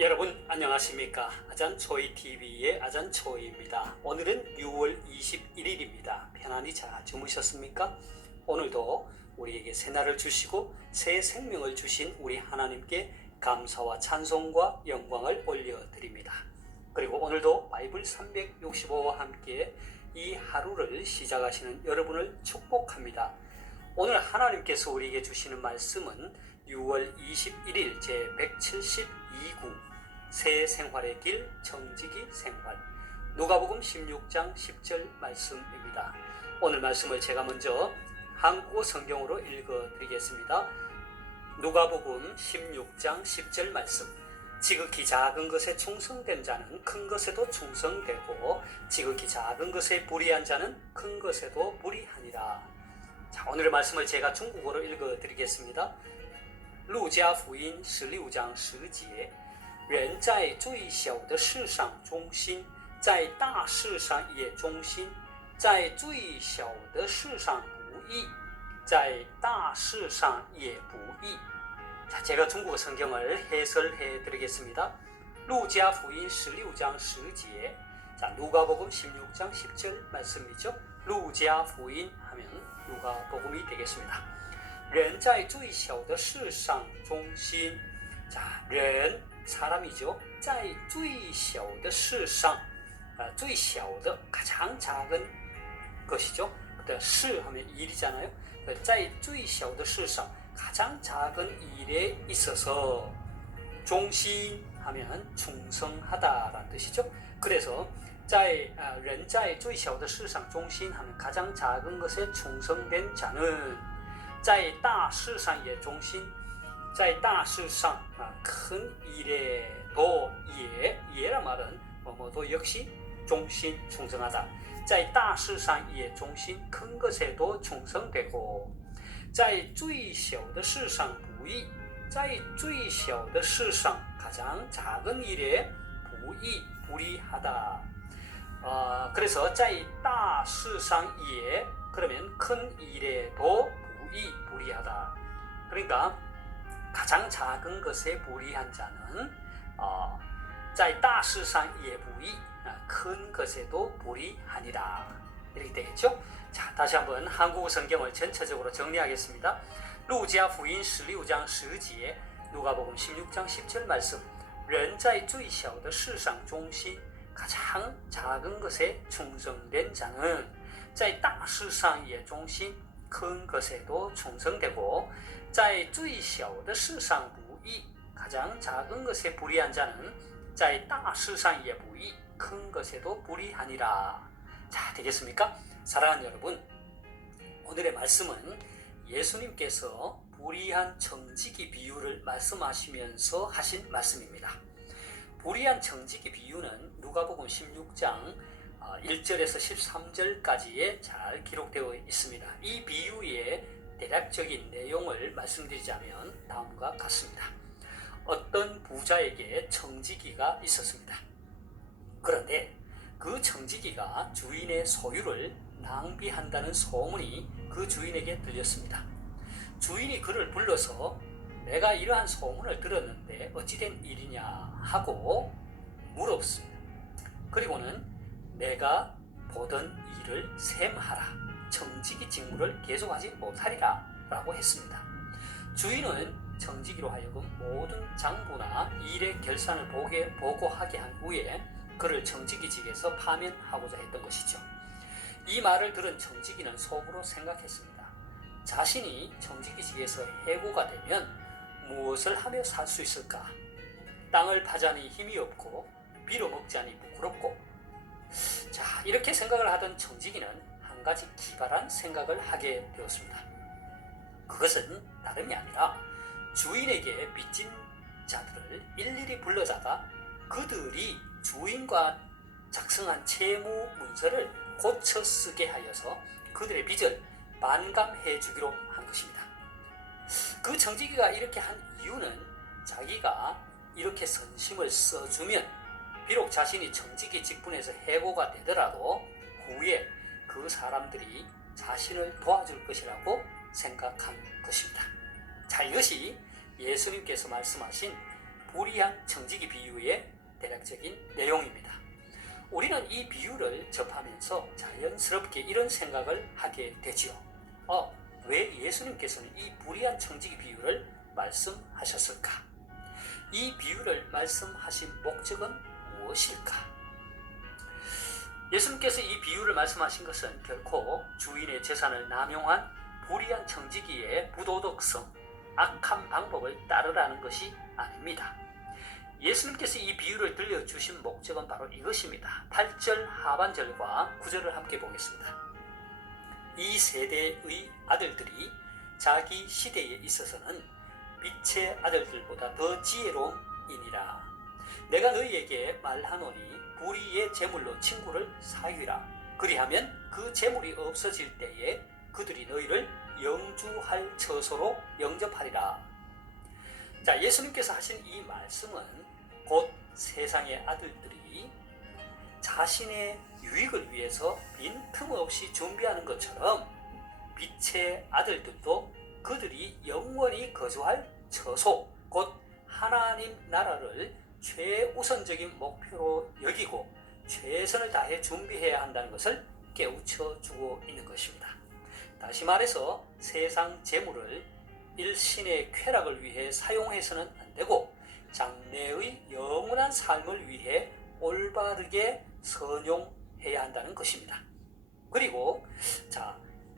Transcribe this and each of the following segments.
여러분 안녕하십니까? 아잔초이TV의 아잔초이입니다. 오늘은 6월 21일입니다. 편안히 잘 주무셨습니까? 오늘도 우리에게 새날을 주시고 새 생명을 주신 우리 하나님께 감사와 찬송과 영광을 올려드립니다. 그리고 오늘도 바이블 365와 함께 이 하루를 시작하시는 여러분을 축복합니다. 오늘 하나님께서 우리에게 주시는 말씀은 6월 21일 제172구 새 생활의 길 정직이 생활 누가복음 16장 10절 말씀입니다. 오늘 말씀을 제가 먼저 한국어 성경으로 읽어드리겠습니다. 누가복음 16장 10절 말씀. 지극히 작은 것에 충성된 자는 큰 것에도 충성되고 지극히 작은 것에 불의한 자는 큰 것에도 불의하니라. 자, 오늘의 말씀을 제가 중국어로 읽어드리겠습니다. 路加福音16章10节，人在最小的事上忠心，在大事上也忠心；在最小的事上不义，在大事上也不义。 자, 제가 중국어 성경을 해설해 드리겠습니다. 路加福音16장 10제. 자, 누가복음 16장 10절 말씀이죠. 路加福音 하면 누가복음이 되겠습니다. 人在最小的事上忠心. 자, 人 사람이죠. 在最小的事上, 最小的 가장 작은 것이죠. 그때 事 하면 일이잖아요. 在最小的事上 가장 작은 일에 있어서 忠心 하면 충성하다라는 뜻이죠. 그래서 人在最小的事上忠心 하면 가장 작은 것에 충성된 자는 在大事上也忠心，在大事上큰 일에도 예란 말은 뭐뭐도 역시忠心 충성하다. 在大事上也忠心，큰 것에도 충성되고 在最小的事上不义，在最小的事上 가장 작은 일에 불의하다. 그래서 在大事上也 그러면 큰 일에도 불의하다. 그러니까 가장 작은 것에 불의한 자는 在大事上也不义, 큰 것에도 불의하니라. 이렇게 되겠죠? 자, 다시 한번 한국어 성경을 전체적으로 정리하겠습니다. 路加福音16장 10제, 누가복음 16장 10절 말씀. 人在最小的事上忠心, 가장 작은 것에 충성된 자는 在大事上也忠心, 큰 것에도 충성되고 在最小的事上不义, 가장 작은 것에 불의한 자는 在大事上也不义, 큰 것에도 불의하니라. 자, 되겠습니까? 사랑하는 여러분, 오늘의 말씀은 예수님께서 불의한 청지기 비유를 말씀하시면서 하신 말씀입니다. 불의한 청지기 비유는 누가복음 16장 1절에서 13절까지에 잘 기록되어 있습니다. 이 비유의 대략적인 내용을 말씀드리자면 다음과 같습니다. 어떤 부자에게 청지기가 있었습니다. 그런데 그 청지기가 주인의 소유를 낭비한다는 소문이 그 주인에게 들렸습니다. 주인이 그를 불러서 내가 이러한 소문을 들었는데 어찌된 일이냐 하고 물었습니다. 그리고는 내가 보던 일을 셈하라. 청지기 직무를 계속하지 못하리라 라고 했습니다. 주인은 청지기로 하여금 모든 장부나 일의 결산을 보고하게 한 후에 그를 청지기직에서 파면하고자 했던 것이죠. 이 말을 들은 청지기는 속으로 생각했습니다. 자신이 청지기직에서 해고가 되면 무엇을 하며 살 수 있을까? 땅을 파자니 힘이 없고 빌어먹자니 부끄럽고. 자, 이렇게 생각을 하던 청지기는 한 가지 기발한 생각을 하게 되었습니다. 그것은 다름이 아니라 주인에게 빚진 자들을 일일이 불러다가 그들이 주인과 작성한 채무 문서를 고쳐 쓰게 하여서 그들의 빚을 반감해 주기로 한 것입니다. 그 청지기가 이렇게 한 이유는 자기가 이렇게 선심을 써주면 비록 자신이 청지기 직분에서 해고가 되더라도 후에 그 사람들이 자신을 도와줄 것이라고 생각한 것입니다. 자, 이것이 예수님께서 말씀하신 불이한 청지기 비유의 대략적인 내용입니다. 우리는 이 비유를 접하면서 자연스럽게 이런 생각을 하게 되지요. 왜 예수님께서는 이 불이한 청지기 비유를 말씀하셨을까? 이 비유를 말씀하신 목적은 무엇일까? 예수님께서 이 비유를 말씀하신 것은 결코 주인의 재산을 남용한 불의한 청지기의 부도덕성, 악한 방법을 따르라는 것이 아닙니다. 예수님께서 이 비유를 들려주신 목적은 바로 이것입니다. 8절 하반절과 9절을 함께 보겠습니다. 이 세대의 아들들이 자기 시대에 있어서는 빛의 아들들보다 더 지혜로움이니라. 내가 너희에게 말하노니 불의의 재물로 친구를 사귀라. 그리하면 그 재물이 없어질 때에 그들이 너희를 영주할 처소로 영접하리라. 자, 예수님께서 하신 이 말씀은 곧 세상의 아들들이 자신의 유익을 위해서 빈틈없이 준비하는 것처럼 빛의 아들들도 그들이 영원히 거주할 처소, 곧 하나님 나라를 최우선적인 목표로 여기고 최선을 다해 준비해야 한다는 것을 깨우쳐 주고 있는 것입니다. 다시 말해서 세상 재물을 일신의 쾌락을 위해 사용해서는 안 되고 장래의 영원한 삶을 위해 올바르게 선용해야 한다는 것입니다. 그리고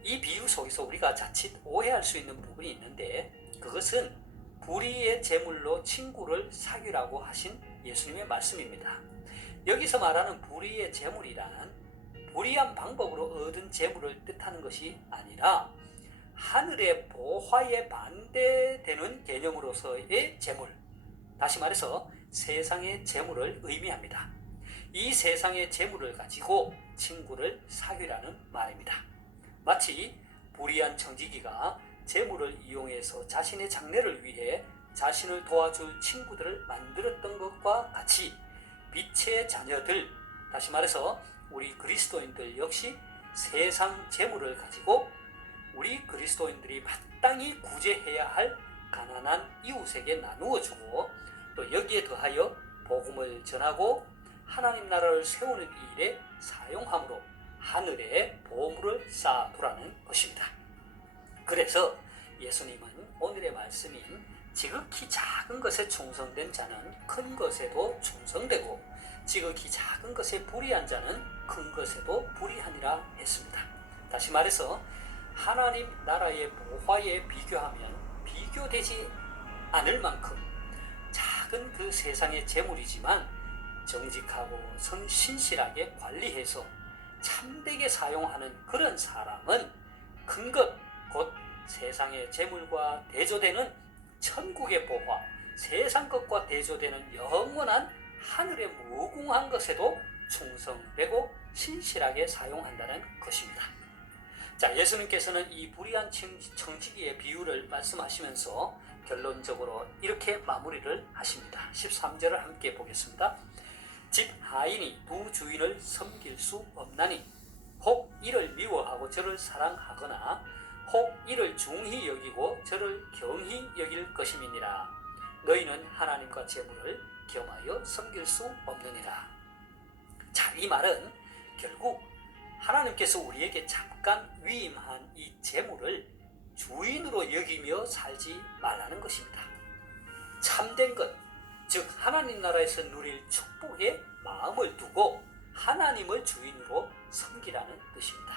이 비유 속에서 우리가 자칫 오해할 수 있는 부분이 있는데, 그것은 불의의 재물로 친구를 사귀라고 하신 예수님의 말씀입니다. 여기서 말하는 불의의 재물이란 불의한 방법으로 얻은 재물을 뜻하는 것이 아니라 하늘의 보화에 반대되는 개념으로서의 재물, 다시 말해서 세상의 재물을 의미합니다. 이 세상의 재물을 가지고 친구를 사귀라는 말입니다. 마치 불의한 청지기가 재물을 이용해서 자신의 장래를 위해 자신을 도와줄 친구들을 만들었던 것과 같이 빛의 자녀들, 다시 말해서 우리 그리스도인들 역시 세상 재물을 가지고 우리 그리스도인들이 마땅히 구제해야 할 가난한 이웃에게 나누어주고 또 여기에 더하여 복음을 전하고 하나님 나라를 세우는 일에 사용함으로 하늘에 보물을 쌓아두라는 것입니다. 그래서 예수님은 오늘의 말씀인 지극히 작은 것에 충성된 자는 큰 것에도 충성되고 지극히 작은 것에 불의한 자는 큰 것에도 불의하니라 했습니다. 다시 말해서 하나님 나라의 보화에 비교하면 비교되지 않을 만큼 작은 그 세상의 재물이지만 정직하고 신실하게 관리해서 참되게 사용하는 그런 사람은 큰 것, 곧 세상의 재물과 대조되는 천국의 보화, 세상 것과 대조되는 영원한 하늘의 무궁한 것에도 충성되고 신실하게 사용한다는 것입니다. 자, 예수님께서는 이 불의한 청지기의 비유를 말씀하시면서 결론적으로 이렇게 마무리를 하십니다. 13절을 함께 보겠습니다. 집 하인이 두 주인을 섬길 수 없나니 혹 이를 미워하고 저를 사랑하거나 혹 이를 중히 여기고 저를 경히 여길 것임이니라. 너희는 하나님과 재물을 겸하여 섬길 수 없느니라. 자, 이 말은 결국 하나님께서 우리에게 잠깐 위임한 이 재물을 주인으로 여기며 살지 말라는 것입니다. 참된 것, 즉 하나님 나라에서 누릴 축복에 마음을 두고 하나님을 주인으로 섬기라는 뜻입니다.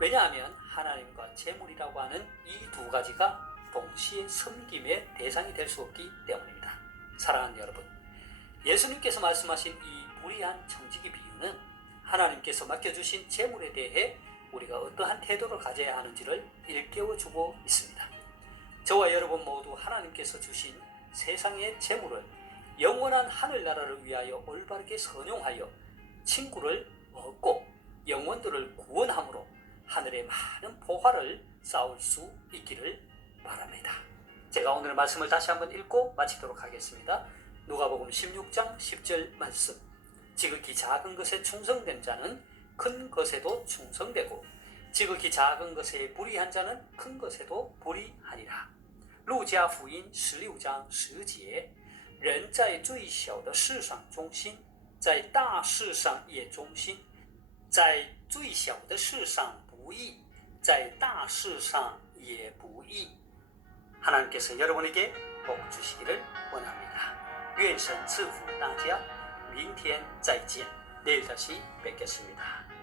왜냐하면 하나님과 재물이라고 하는 이 두 가지가 동시에 섬김의 대상이 될 수 없기 때문입니다. 사랑하는 여러분, 예수님께서 말씀하신 이 불의한 청지기 비유는 하나님께서 맡겨주신 재물에 대해 우리가 어떠한 태도를 가져야 하는지를 일깨워주고 있습니다. 저와 여러분 모두 하나님께서 주신 세상의 재물을 영원한 하늘나라를 위하여 올바르게 선용하여 친구를 얻고 영혼들을 구원함으로 하늘의 많은 보화를 쌓을 수 있기를 바랍니다. 제가 오늘 말씀을 다시 한번 읽고 마치도록 하겠습니다. 누가복음 16장 10절 말씀. 지극히 작은 것에 충성된 자는 큰 것에도 충성되고 지극히 작은 것에 불의한 자는 큰 것에도 불의하니라. 루자福音 16장 10节人在最小的事上忠心，在大事上也忠心，在最小的事上不义，在大事上也不义。 하나님께서 여러분에게 복 주시기를 원합니다. 愿神赐福大家，明天再见，내일 다시 뵙겠습니다.